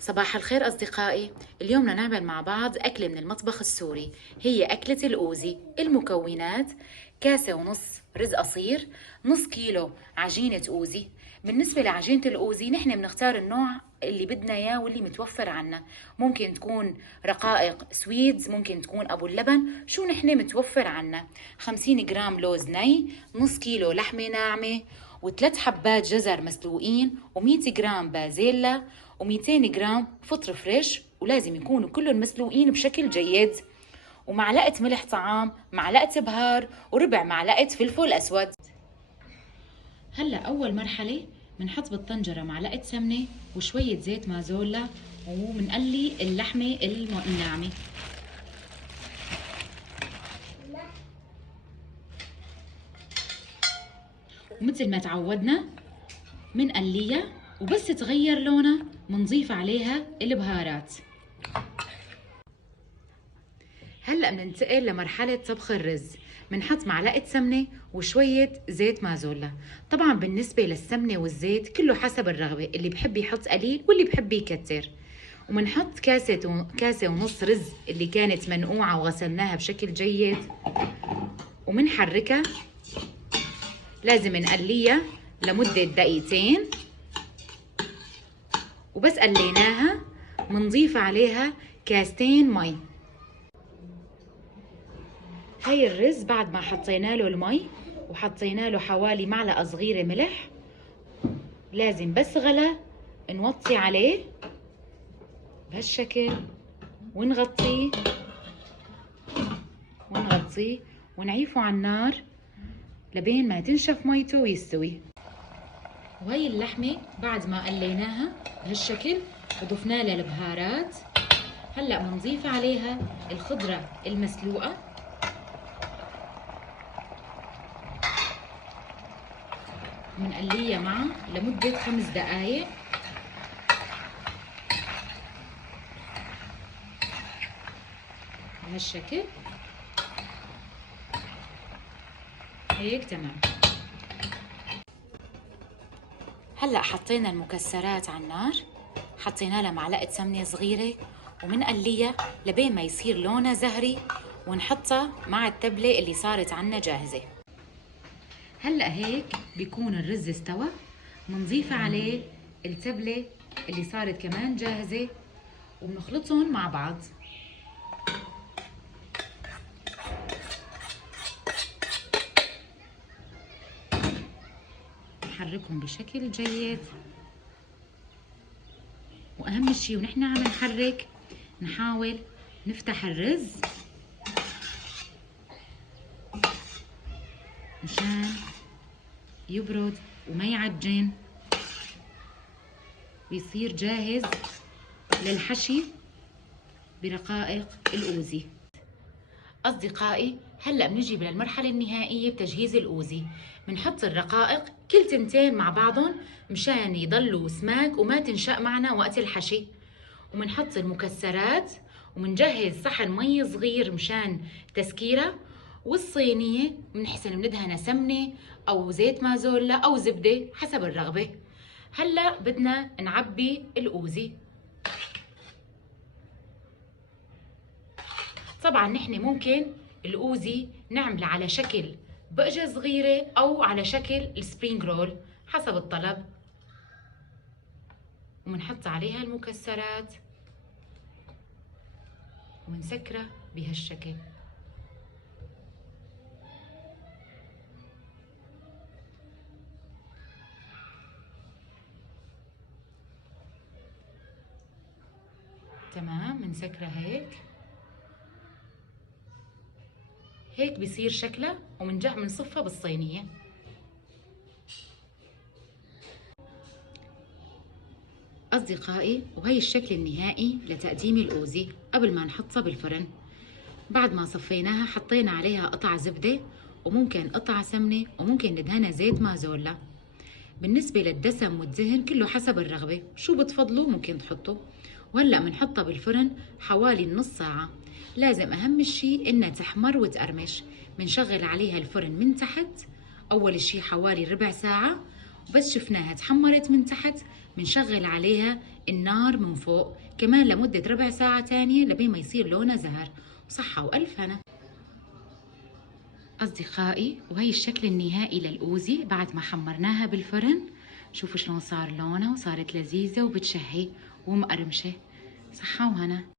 صباح الخير أصدقائي. اليوم بدنا نعمل مع بعض أكلة من المطبخ السوري، هي أكلة الأوزي. المكونات: كاسة ونص رز قصير، نص كيلو عجينة أوزي. بالنسبة لعجينة الأوزي نحن بنختار النوع اللي بدنا إياه واللي متوفر عنا. ممكن تكون رقائق سويدز، ممكن تكون أبو اللبن، شو نحن متوفر عنا. 50 جرام لوز ني، نص كيلو لحمة ناعمة، وثلاث حبات جزر مسلوقين، و100 جرام بازيلا، و200 جرام فطر فريش، ولازم يكونوا كلهم مسلوقين بشكل جيد، ومعلقة ملح طعام، معلقة بهار، وربع معلقة فلفل أسود. هلا أول مرحلة بنحط بالطنجرة معلقة سمنة وشوية زيت مازولا، وبنقلي اللحمة الناعمة. ومثل ما تعودنا منقليها، وبس تغير لونها منضيف عليها البهارات. هلا بننتقل لمرحلة طبخ الرز. بنحط معلقة سمنة وشوية زيت مازولا. طبعا بالنسبة للسمنة والزيت كله حسب الرغبة، اللي بحب يحط قليل واللي بحب يكتر. ومنحط كاسة ونص رز اللي كانت منقوعة وغسلناها بشكل جيد، ومنحركها. لازم نقليها لمدة دقيقتين، وبس قليناها منضيف عليها كاستين مي. هاي الرز بعد ما حطينا له المي وحطينا له حوالي معلقة صغيرة ملح، لازم بس غلى نوطي عليه بهالشكل، ونغطيه ونعيفه على النار لبين ما تنشف ميته ويستوي. وهي اللحمة بعد ما قليناها بهالشكل وضفنا لها البهارات، هلأ بنضيف عليها الخضرة المسلوقة، بنقليها معها لمدة 5 دقايق. بهالشكل هيك تمام. هلا حطينا المكسرات على النار، حطينا لها معلقة سمنة صغيرة، ومنقليها لبين ما يصير لونها زهري، ونحطها مع التبلة اللي صارت عنا جاهزة. هلا هيك بيكون الرز استوى، بنضيف عليه التبلة اللي صارت كمان جاهزة، وبنخلطهم مع بعض. نحركهم بشكل جيد، واهم شيء ونحن عم نحرك نحاول نفتح الرز مشان يبرد وما يعجن، ويصير جاهز للحشي برقائق الأوزي. أصدقائي هلأ بنجي للمرحلة النهائية بتجهيز الأوزي. بنحط الرقائق كل تمتين مع بعضهم مشان يضلوا سماك وما تنشأ معنا وقت الحشي، وبنحط المكسرات، وبنجهز صحن مي صغير مشان تسكيرة، والصينية بنحسن بندهنها سمنة أو زيت مازولا أو زبدة حسب الرغبة. هلأ بدنا نعبي الأوزي. طبعا نحن ممكن الأوزي نعمله على شكل بقجة صغيرة أو على شكل السبرينج رول حسب الطلب، ومنحط عليها المكسرات ومنسكره بهالشكل. تمام، منسكره هيك بيصير شكلها، منصفها بالصينية. أصدقائي وهي الشكل النهائي لتقديم الأوزي قبل ما نحطها بالفرن. بعد ما صفيناها حطينا عليها قطع زبدة، وممكن قطع سمنة، وممكن ندهنها زيت مازولا. بالنسبة للدسم والدهن كله حسب الرغبة، شو بتفضلوا ممكن تحطوا. وهلأ بنحطها بالفرن حوالي نص ساعة. لازم أهم شي إنها تحمر وتقرمش. بنشغل عليها الفرن من تحت أول شي حوالي ربع ساعة، وبس شفناها تحمرت من تحت بنشغل عليها النار من فوق كمان لمدة ربع ساعة تانية لبين ما يصير لونها زهر. وصحة وألف هنا. أصدقائي، وهي الشكل النهائي للأوزي بعد ما حمرناها بالفرن. شوفوا شلون صار لونها وصارت لذيذة وبتشهي ومقرمشة. صحة وهنا.